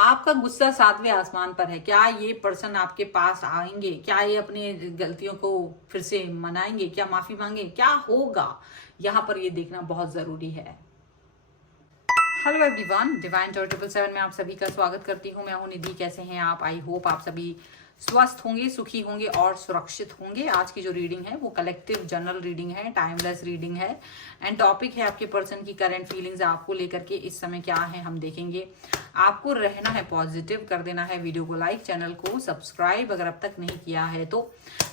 आपका गुस्सा सातवें आसमान पर है। क्या ये पर्सन आपके पास आएंगे? क्या ये अपनी गलतियों को फिर से मनाएंगे? क्या माफी मांगे? क्या होगा यहाँ पर, ये देखना बहुत जरूरी है। हेलो एवरीवन, डिवाइन टॉर 777 में आप सभी का स्वागत करती हूँ। मैं हूँ निधि। कैसे हैं आप? आई होप आप सभी स्वस्थ होंगे, सुखी होंगे और सुरक्षित होंगे। आज की जो रीडिंग है वो कलेक्टिव जनरल रीडिंग है, टाइमलेस रीडिंग है एंड टॉपिक है आपके पर्सन की करंट फीलिंग्स आपको लेकर के इस समय क्या है हम देखेंगे। आपको रहना है पॉजिटिव, कर देना है वीडियो को लाइक, चैनल को सब्सक्राइब अगर अब तक नहीं किया है तो।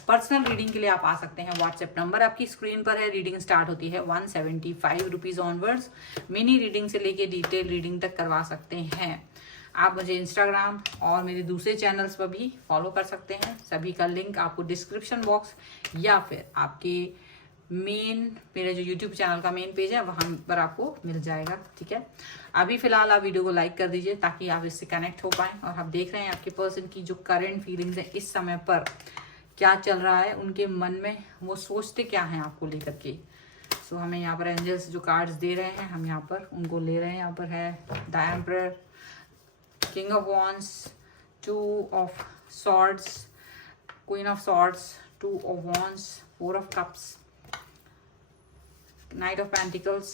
पर्सनल रीडिंग के लिए आप आ सकते हैं। व्हाट्सएप नंबर आपकी स्क्रीन पर है। रीडिंग स्टार्ट होती है 175 रुपीज ऑनवर्ड्स। मिनी रीडिंग से लेके डिटेल रीडिंग तक करवा सकते हैं। आप मुझे इंस्टाग्राम और मेरे दूसरे चैनल्स पर भी फॉलो कर सकते हैं। सभी का लिंक आपको डिस्क्रिप्शन बॉक्स या फिर आपके मेरे जो यूट्यूब चैनल का मेन पेज है वहां पर आपको मिल जाएगा। ठीक है, अभी फिलहाल आप वीडियो को लाइक कर दीजिए ताकि आप इससे कनेक्ट हो पाए। और आप देख रहे हैं आपके पर्सन की जो करंट फीलिंग्स है इस समय पर क्या चल रहा है उनके मन में, वो सोचते क्या हैं आपको लेकर के। सो हमें यहाँ पर एंजल्स जो कार्ड्स दे रहे हैं हम यहाँ पर उनको ले रहे हैं। यहाँ पर है the emperor, king of wands, 2 of swords, queen of swords, 2 of wands, 4 of cups, night of pentacles,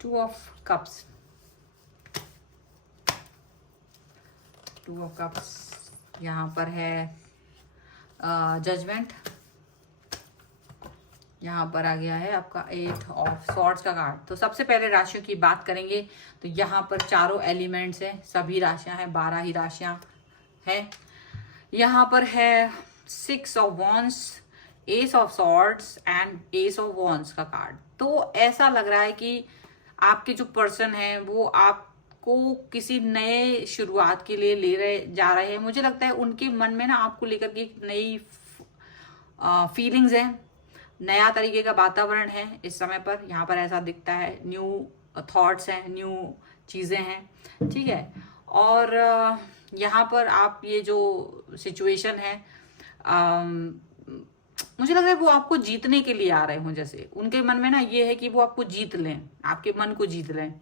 2 of cups, 2 of cups. यहाँ पर है जजमेंट। यहाँ पर आ गया है आपका 8 ऑफ सॉर्ड्स का कार्ड। तो सबसे पहले राशियों की बात करेंगे तो यहाँ पर चारों एलिमेंट्स हैं, सभी राशियां हैं, 12 ही राशियां हैं। यहाँ पर है 6 of wands, S of swords and S of wands का कार्ड। तो ऐसा लग रहा है कि आपके जो पर्सन है वो आपको किसी नए शुरुआत के लिए जा रहे हैं। मुझे लगता है उनके मन में ना आपको लेकर के एक नई फीलिंग्स है, नया तरीके का वातावरण है इस समय पर। यहाँ पर ऐसा दिखता है, न्यू थॉट्स हैं, न्यू चीज़ें हैं। ठीक है, और यहाँ पर आप ये जो सिचुएशन है मुझे लग रहा है वो आपको जीतने के लिए आ रहे हों। जैसे उनके मन में ना ये है कि वो आपको जीत लें, आपके मन को जीत लें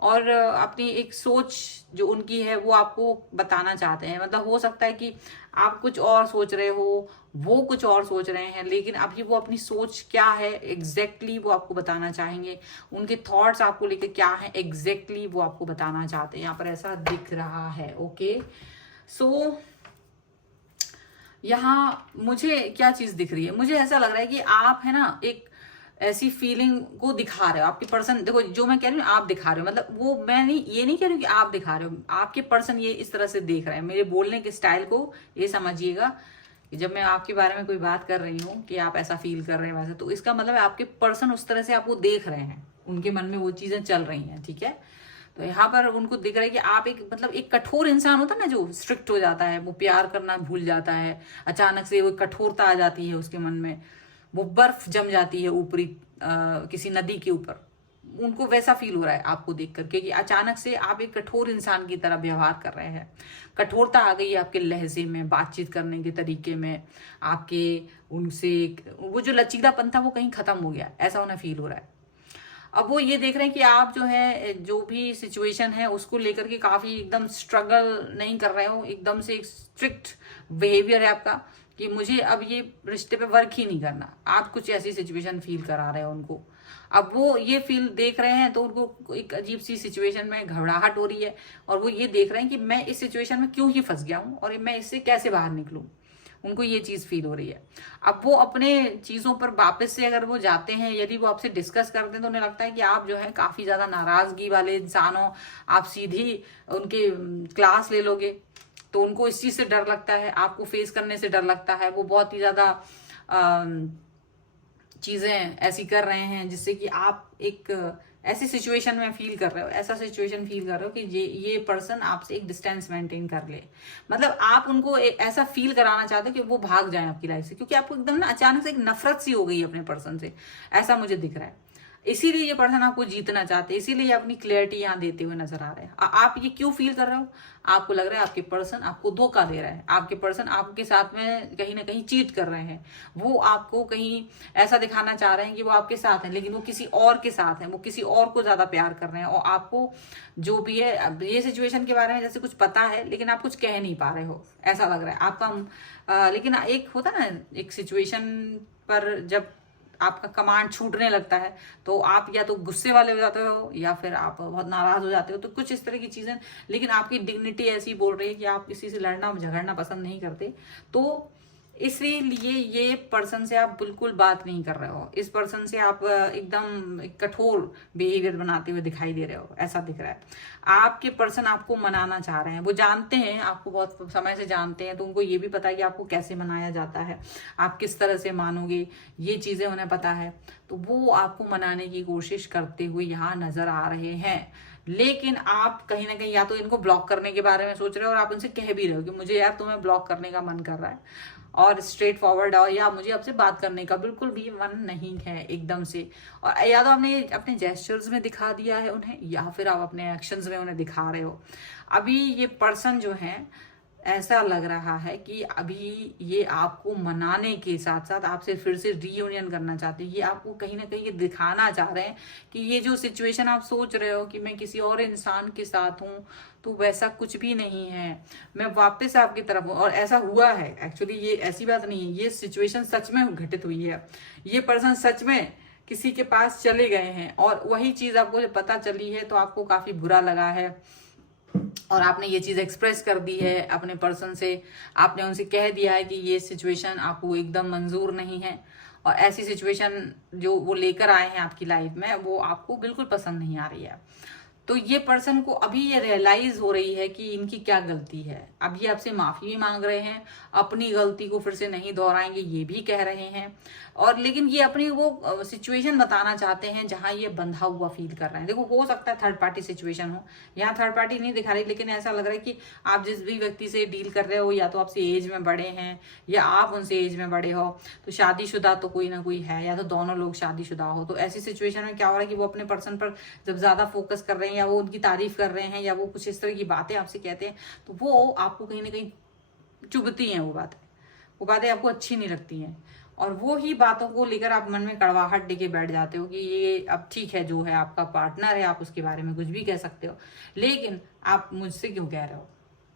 और अपनी एक सोच जो उनकी है वो आपको बताना चाहते हैं। मतलब हो सकता है कि आप कुछ और सोच रहे हो, वो कुछ और सोच रहे हैं, लेकिन अभी वो अपनी सोच क्या है एग्जैक्टली वो आपको बताना चाहेंगे। उनके थॉट्स आपको लेकर क्या है एग्जैक्टली वो आपको बताना चाहते हैं। यहाँ पर ऐसा दिख रहा है। ओके, सो यहाँ मुझे क्या चीज दिख रही है, मुझे ऐसा लग रहा है कि आप है ना एक ऐसी फीलिंग को दिखा रहे हो। आपके पर्सन, देखो जो मैं कह रही हूँ आप दिखा रहे हो, मतलब वो मैं नहीं, ये नहीं कह रही हूँ कि आप दिखा रहे हो, आपके पर्सन ये इस तरह से देख रहे हैं। मेरे बोलने के स्टाइल को ये समझिएगा कि जब मैं आपके बारे में कोई बात कर रही हूँ कि आप ऐसा फील कर रहे हैं वैसे, तो इसका मतलब है आपके पर्सन उस तरह से आपको देख रहे हैं, उनके मन में वो चीजें चल रही हैं। ठीक है, तो यहाँ पर उनको दिख रहा है कि आप एक मतलब एक कठोर इंसान होता है ना जो स्ट्रिक्ट हो जाता है, वो प्यार करना भूल जाता है, अचानक से वो कठोरता आ जाती है उसके मन में, वो बर्फ जम जाती है ऊपरी किसी नदी के ऊपर। उनको वैसा फील हो रहा है आपको देख करके कि अचानक से आप एक कठोर इंसान की तरह व्यवहार कर रहे हैं। कठोरता आ गई है आपके लहजे में, बातचीत करने के तरीके में, आपके उनसे वो जो लचीलापन था वो कहीं खत्म हो गया, ऐसा उन्हें फील हो रहा है। अब वो ये देख रहे हैं कि आप जो है जो भी सिचुएशन है उसको लेकर के काफी एकदम स्ट्रगल नहीं कर रहे हो, एकदम से एक स्ट्रिक्ट बिहेवियर है आपका कि मुझे अब ये रिश्ते पे वर्क ही नहीं करना। आप कुछ ऐसी सिचुएशन फील करा रहे हो उनको। अब वो ये फील देख रहे हैं तो उनको एक अजीब सी सिचुएशन में घबराहट हो रही है और वो ये देख रहे हैं कि मैं इस सिचुएशन में क्यों ही फंस गया हूँ और मैं इससे कैसे बाहर निकलूं। उनको ये चीज फील हो रही है। अब वो अपने चीजों पर वापस से अगर वो जाते हैं, यदि वो आपसे डिस्कस करते हैं तो उन्हें लगता है कि आप जो है काफी ज्यादा नाराजगी वाले इंसान हो, आप सीधी उनके क्लास ले लोगे। तो उनको इस चीज से डर लगता है, आपको फेस करने से डर लगता है। वो बहुत ही ज्यादा चीजें ऐसी कर रहे हैं जिससे कि आप एक ऐसी सिचुएशन में फील कर रहे हो, ऐसा सिचुएशन फील कर रहे हो कि ये पर्सन आपसे एक डिस्टेंस मेंटेन कर ले। मतलब आप उनको ऐसा फील कराना चाहते हो कि वो भाग जाए आपकी लाइफ से, क्योंकि आपको एकदम ना अचानक से एक नफरत सी हो गई है अपने पर्सन से, ऐसा मुझे दिख रहा है। इसीलिए ये पर्सन आपको जीतना चाहते हैं, इसीलिए अपनी क्लैरिटी यहाँ देते हुए नजर आ रहे हैं। आप ये क्यों फील कर रहे हो? आपको लग रहा है आपके पर्सन आपको धोखा दे रहा है, आपके पर्सन आपके साथ में कहीं ना कहीं चीट कर रहे हैं। वो आपको कहीं ऐसा दिखाना चाह रहे हैं कि वो आपके साथ हैं, लेकिन वो किसी और के साथ हैं, वो किसी और को ज्यादा प्यार कर रहे हैं। और आपको जो भी है, अब ये सिचुएशन के बारे में जैसे कुछ पता है, लेकिन आप कुछ कह नहीं पा रहे हो, ऐसा लग रहा है आपका। लेकिन एक होता ना, एक सिचुएशन पर जब आपका कमांड छूटने लगता है तो आप या तो गुस्से वाले हो जाते हो या फिर आप बहुत नाराज हो जाते हो, तो कुछ इस तरह की चीजें। लेकिन आपकी डिग्निटी ऐसी बोल रही है कि आप किसी से लड़ना झगड़ना पसंद नहीं करते, तो इसलिए ये पर्सन से आप बिल्कुल बात नहीं कर रहे हो। इस पर्सन से आप एकदम कठोर बिहेवियर बनाते हुए दिखाई दे रहे हो, ऐसा दिख रहा है। आपके पर्सन आपको मनाना चाह रहे हैं, वो जानते हैं आपको, बहुत समय से जानते हैं, तो उनको ये भी पता है कि आपको कैसे मनाया जाता है, आप किस तरह से मानोगे, ये चीजें उन्हें पता है। तो वो आपको मनाने की कोशिश करते हुए यहाँ नजर आ रहे हैं। लेकिन आप कहीं ना कहीं या तो इनको ब्लॉक करने के बारे में सोच रहे हो, और आप उनसे कह भी रहे हो कि मुझे यार तुम्हें ब्लॉक करने का मन कर रहा है और स्ट्रेट फॉरवर्ड, और या मुझे आपसे बात करने का बिल्कुल भी मन नहीं है एकदम से। और या तो आपने अपने जेस्चर्स में दिखा दिया है उन्हें, या फिर आप अपने एक्शंस में उन्हें दिखा रहे हो। अभी ये पर्सन जो है, ऐसा लग रहा है कि अभी ये आपको मनाने के साथ साथ आपसे फिर से रीयूनियन करना चाहते हैं। ये आपको कहीं ना कहीं ये दिखाना चाह रहे हैं कि ये जो सिचुएशन आप सोच रहे हो कि मैं किसी और इंसान के साथ हूँ, तो वैसा कुछ भी नहीं है, मैं वापस आपकी तरफ हूँ। और ऐसा हुआ है एक्चुअली, ये ऐसी बात नहीं है, ये सिचुएशन सच में घटित हुई है। ये पर्सन सच में किसी के पास चले गए हैं, और वही चीज आपको जब पता चली है तो आपको काफी बुरा लगा है, और आपने ये चीज एक्सप्रेस कर दी है अपने पर्सन से। आपने उनसे कह दिया है कि ये सिचुएशन आपको एकदम मंजूर नहीं है, और ऐसी सिचुएशन जो वो लेकर आए हैं आपकी लाइफ में, वो आपको बिल्कुल पसंद नहीं आ रही है। तो ये पर्सन को अभी ये रियलाइज हो रही है कि इनकी क्या गलती है। अब ये आपसे माफी भी मांग रहे हैं, अपनी गलती को फिर से नहीं दोहराएंगे ये भी कह रहे हैं। और लेकिन ये अपनी वो सिचुएशन बताना चाहते हैं जहां ये बंधा हुआ फील कर रहे हैं। देखो, हो सकता है थर्ड पार्टी सिचुएशन हो, यहाँ थर्ड पार्टी नहीं दिखा रही, लेकिन ऐसा लग रहा है कि आप जिस भी व्यक्ति से डील कर रहे हो, या तो आपसे एज में बड़े हैं या आप उनसे एज में बड़े हो, तो शादीशुदा तो कोई ना कोई है, या तो दोनों लोग शादीशुदा हो। तो ऐसी सिचुएशन में क्या हो रहा है कि वो अपने पर्सन पर जब ज्यादा फोकस कर रहे हैं, या वो उनकी तारीफ कर रहे हैं, या वो कुछ इस तरह की बातें आपसे कहते हैं, तो वो आपको कहीं ना कहीं चुभती हैं। वो बातें आपको अच्छी नहीं लगती हैं, और वो ही बातों को लेकर आप मन में कड़वाहट लेके बैठ जाते हो कि ये अब ठीक है, जो है आपका पार्टनर है, आप उसके बारे में कुछ भी कह सकते हो, लेकिन आप मुझसे क्यों कह रहे हो?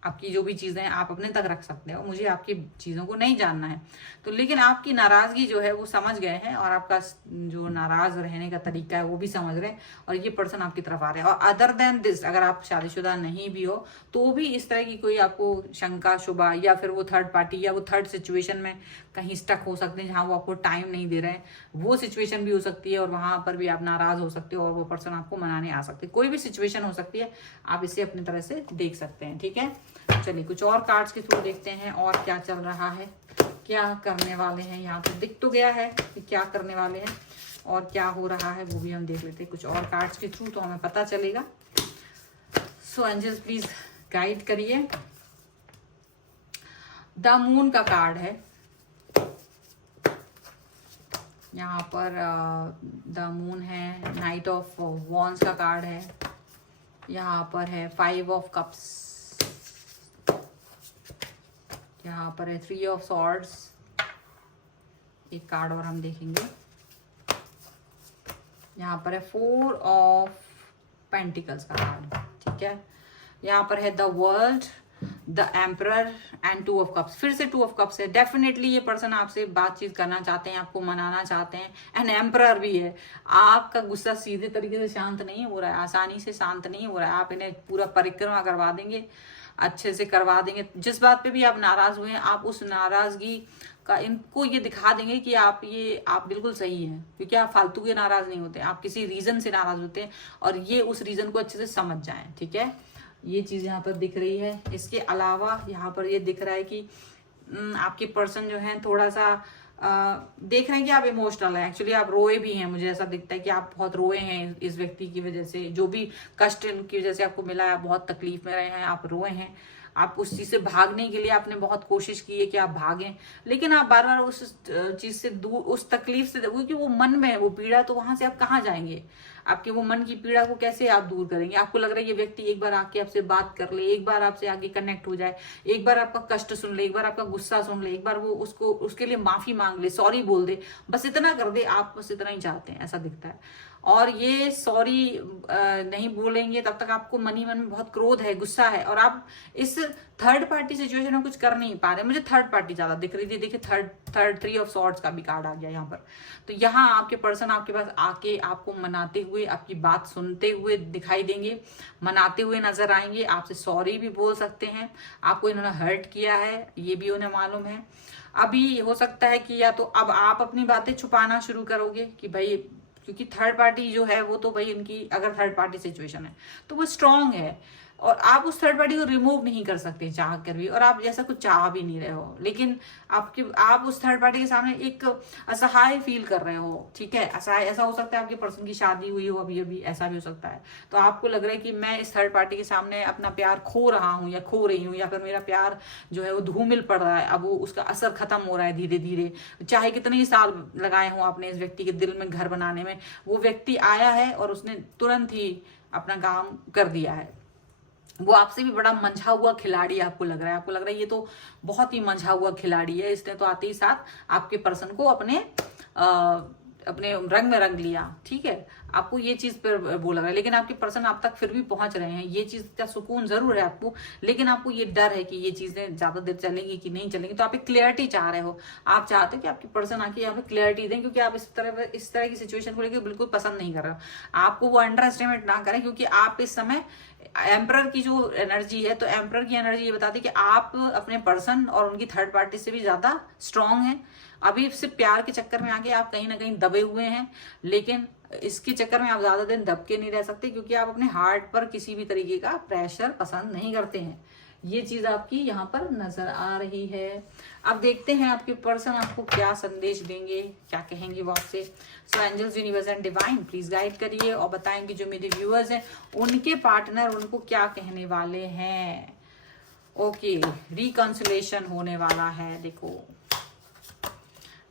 आपकी जो भी चीजें आप अपने तक रख सकते हो, मुझे आपकी चीजों को नहीं जानना है। तो लेकिन आपकी नाराजगी जो है वो समझ गए हैं, और आपका जो नाराज रहने का तरीका है वो भी समझ रहे हैं, और ये पर्सन आपकी तरफ आ रहे हैं। और अदर देन दिस, अगर आप शादीशुदा नहीं भी हो तो भी इस तरह की कोई आपको शंका शुबा, या फिर वो थर्ड पार्टी या वो थर्ड सिचुएशन में कहीं स्टक हो सकते हैं जहां वो आपको टाइम नहीं दे रहे हैं, वो सिचुएशन भी हो सकती है, और वहां पर भी आप नाराज हो सकते हो, और वो पर्सन आपको मनाने आ सकते हैं। कोई भी सिचुएशन हो सकती है, आप इसे अपनी तरह से देख सकते हैं। ठीक है, चलिए कुछ और कार्ड्स के थ्रू देखते हैं और क्या चल रहा है, क्या करने वाले हैं। यहाँ पे दिख तो गया है कि क्या करने वाले हैं, और क्या हो रहा है वो भी हम देख लेते हैं कुछ और कार्ड्स के थ्रू, तो हमें पता चलेगा। सो एंजल्स प्लीज गाइड करिए। द मून का कार्ड है यहाँ पर, द मून है, नाइट ऑफ वॉन्स का कार्ड है यहाँ पर, है 5 ऑफ कप्स, यहाँ पर है 3 ऑफ सॉर्ड्स। एक कार्ड और हम देखेंगे, यहाँ पर है 4 ऑफ पेंटिकल्स का कार्ड। ठीक है, यहाँ पर है the world, the emperor and 2 of cups. फिर से 2 ऑफ कप्स है। डेफिनेटली ये पर्सन आपसे बातचीत करना चाहते हैं, आपको मनाना चाहते हैं, एंड एम्परर भी है। आपका गुस्सा सीधे तरीके से शांत नहीं हो रहा है, आसानी से शांत नहीं हो रहा है। आप इन्हें पूरा परिक्रमा करवा देंगे, अच्छे से करवा देंगे। जिस बात पे भी आप नाराज हुए हैं, आप उस नाराजगी का इनको ये दिखा देंगे कि आप बिल्कुल सही हैं, क्योंकि आप फालतू के नाराज नहीं होते, आप किसी रीजन से नाराज होते हैं, और ये उस रीजन को अच्छे से समझ जाएं। ठीक है, ये चीज यहाँ पर दिख रही है। इसके अलावा यहाँ पर ये दिख रहा है कि आपके पर्सन जो है थोड़ा सा देख रहे हैं कि आप इमोशनल हैं। एक्चुअली आप रोए भी हैं, मुझे ऐसा दिखता है कि आप बहुत रोए हैं इस व्यक्ति की वजह से, जो भी कष्ट इनकी वजह से आपको मिला है, आप बहुत तकलीफ में रहे हैं, आप रोए हैं। आप उस चीज से भागने के लिए आपने बहुत कोशिश की है कि आप भागें, लेकिन आप बार बार उस चीज से दूर, उस तकलीफ से, क्योंकि वो मन में है वो पीड़ा, तो वहां से आप कहाँ जाएंगे? आपके वो मन की पीड़ा को कैसे आप दूर करेंगे? आपको लग रहा है ये व्यक्ति एक बार आके आपसे बात कर ले, एक बार आपसे आगे कनेक्ट हो जाए, एक बार आपका कष्ट सुन ले, एक बार आपका गुस्सा सुन ले, एक बार वो उसको उसके लिए माफी मांग ले, सॉरी बोल दे, बस इतना कर दे, आप बस इतना ही चाहते हैं, ऐसा दिखता है। और ये सॉरी नहीं बोलेंगे तब तक आपको मन ही मन में बहुत क्रोध है, गुस्सा है, और आप इस थर्ड पार्टी सिचुएशन में कुछ कर नहीं पा रहे। मुझे थर्ड पार्टी ज्यादा दिख रही थी, देखिए थर्ड 3 ऑफ सॉर्ड्स का भी कार्ड आ गया यहाँ पर। तो यहाँ आपके पर्सन आपके पास आके आपको मनाते हुए, आपकी बात सुनते हुए दिखाई देंगे, मनाते हुए नजर आएंगे, आपसे सॉरी भी बोल सकते हैं, आपको इन्होंने हर्ट किया है ये भी उन्हें मालूम है। अभी हो सकता है कि या तो अब आप अपनी बातें छुपाना शुरू करोगे कि भाई, क्योंकि थर्ड पार्टी जो है वो तो भाई इनकी, अगर थर्ड पार्टी सिचुएशन है तो वो स्ट्रांग है, और आप उस थर्ड पार्टी को रिमूव नहीं कर सकते चाह कर भी, और आप जैसा कुछ चाह भी नहीं रहे हो, लेकिन आप उस थर्ड पार्टी के सामने एक असहाय फील कर रहे हो, ठीक है। असहाय, ऐसा हो सकता है आपके पर्सन की शादी हुई हो अभी अभी, ऐसा भी हो सकता है। तो आपको लग रहा है कि मैं इस थर्ड पार्टी के सामने अपना प्यार खो रहा हूँ या खो रही हूँ, या फिर मेरा प्यार जो है वो धूमिल पड़ रहा है, अब वो उसका असर खत्म हो रहा है धीरे धीरे। चाहे कितने ही साल लगाए हों आपने इस व्यक्ति के दिल में घर बनाने में, वो व्यक्ति आया है और उसने तुरंत ही अपना काम कर दिया है। वो आपसे भी बड़ा मंझा हुआ खिलाड़ी आपको लग रहा है, आपको लग रहा है ये तो बहुत ही मंझा हुआ खिलाड़ी है, इसने तो आते ही साथ आपके पर्सन को अपने रंग में रंग लिया, ठीक है। आपको ये चीज पर वो लग रहा है, लेकिन आपके पर्सन आप तक फिर भी पहुंच रहे हैं, ये चीज का सुकून जरूर है आपको, लेकिन आपको ये डर है कि ये चीजें ज्यादा देर चलेंगी कि नहीं चलेंगी। तो आप एक क्लियरिटी चाह रहे हो, आप चाहते हो कि आपके पर्सन आके यहाँ पे क्लियरिटी दें, क्योंकि आप इस तरह की सिचुएशन को लेकर बिल्कुल पसंद नहीं कर रहे हो। आपको वो अंडर एस्टिमेट ना करें, क्योंकि आप इस समय एम्परर की जो एनर्जी है, तो एम्परर की एनर्जी ये बताती है कि आप अपने पर्सन और उनकी थर्ड पार्टी से भी ज्यादा स्ट्रांग हैं। अभी सिर्फ प्यार के चक्कर में आके आप कहीं ना कहीं दबे हुए हैं, लेकिन इसके चक्कर में आप ज्यादा दिन दब के नहीं रह सकते, क्योंकि आप अपने हार्ट पर किसी भी तरीके का प्रेशर पसंद नहीं करते हैं। ये चीज आपकी यहाँ पर नजर आ रही है। अब देखते हैं आपके पर्सन आपको क्या संदेश देंगे, क्या कहेंगे वो आपसे। So angels, universe and divine please guide करिए और बताएंगे जो मेरे व्यूअर्स हैं उनके पार्टनर उनको क्या कहने वाले हैं। ओके, रिकंसिलेशन होने वाला है। देखो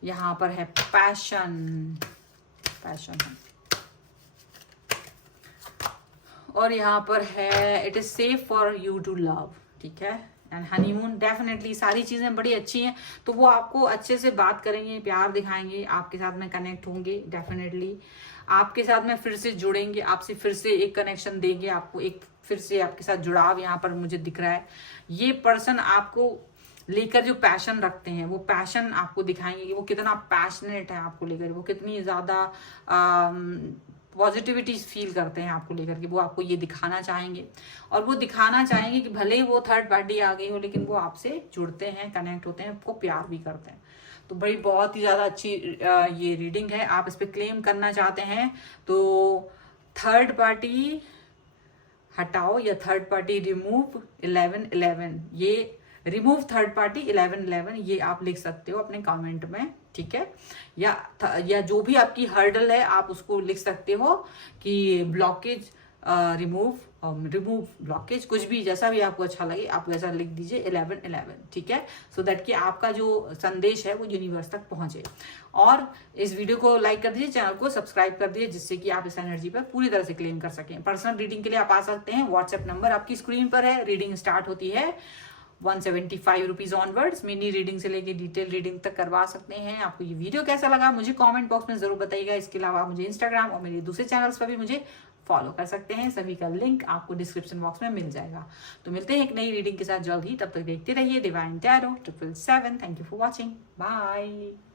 यहाँ पर है पैशन है, और यहाँ पर है it is safe for you to love, ठीक है। एंड हनीमून, डेफिनेटली सारी चीजें बड़ी अच्छी हैं, तो वो आपको अच्छे से बात करेंगे, प्यार दिखाएंगे, आपके साथ में कनेक्ट होंगे, डेफिनेटली आपके साथ में फिर से जुड़ेंगे, आपसे फिर से एक कनेक्शन देंगे, आपको एक फिर से आपके साथ जुड़ाव यहाँ पर मुझे दिख रहा है। ये पर्सन आपको लेकर जो पैशन रखते हैं, वो पैशन आपको दिखाएंगे कि वो कितना पैशनेट है आपको लेकर, वो कितनी ज्यादा पॉजिटिविटी फील करते हैं आपको लेकर के, वो आपको ये दिखाना चाहेंगे। और वो दिखाना चाहेंगे कि भले ही वो थर्ड पार्टी आ गई हो, लेकिन वो आपसे जुड़ते हैं, कनेक्ट होते हैं, आपको प्यार भी करते हैं। तो भाई बहुत ही ज्यादा अच्छी ये रीडिंग है। आप इस पे क्लेम करना चाहते हैं तो थर्ड पार्टी हटाओ या थर्ड पार्टी रिमूव 1111, ये रिमूव थर्ड पार्टी 1111 ये आप लिख सकते हो अपने कमेंट में, ठीक है। या जो भी आपकी हर्डल है आप उसको लिख सकते हो कि ब्लॉकेज रिमूव ब्लॉकेज, कुछ भी जैसा भी आपको अच्छा लगे आप वैसा लिख दीजिए 1111, ठीक है। सो दैट कि आपका जो संदेश है वो यूनिवर्स तक पहुंचे। और इस वीडियो को लाइक कर दीजिए, चैनल को सब्सक्राइब कर दीजिए, जिससे कि आप इस एनर्जी पर पूरी तरह से क्लेम कर सकें। पर्सनल रीडिंग के लिए आप आ सकते हैं, व्हाट्सएप नंबर आपकी स्क्रीन पर है। रीडिंग स्टार्ट होती है 175 रुपीज ऑनवर्ड्स। मिनी रीडिंग से लेके डिटेल रीडिंग तक करवा सकते हैं। आपको ये वीडियो कैसा लगा मुझे कमेंट बॉक्स में जरूर बताइएगा। इसके अलावा आप मुझे इंस्टाग्राम और मेरे दूसरे चैनल्स पर भी मुझे फॉलो कर सकते हैं, सभी का लिंक आपको डिस्क्रिप्शन बॉक्स में मिल जाएगा। तो मिलते हैं एक नई रीडिंग के साथ जल्द ही, तब तक देखते रहिए divine tarot 777। Thank you for watching, bye.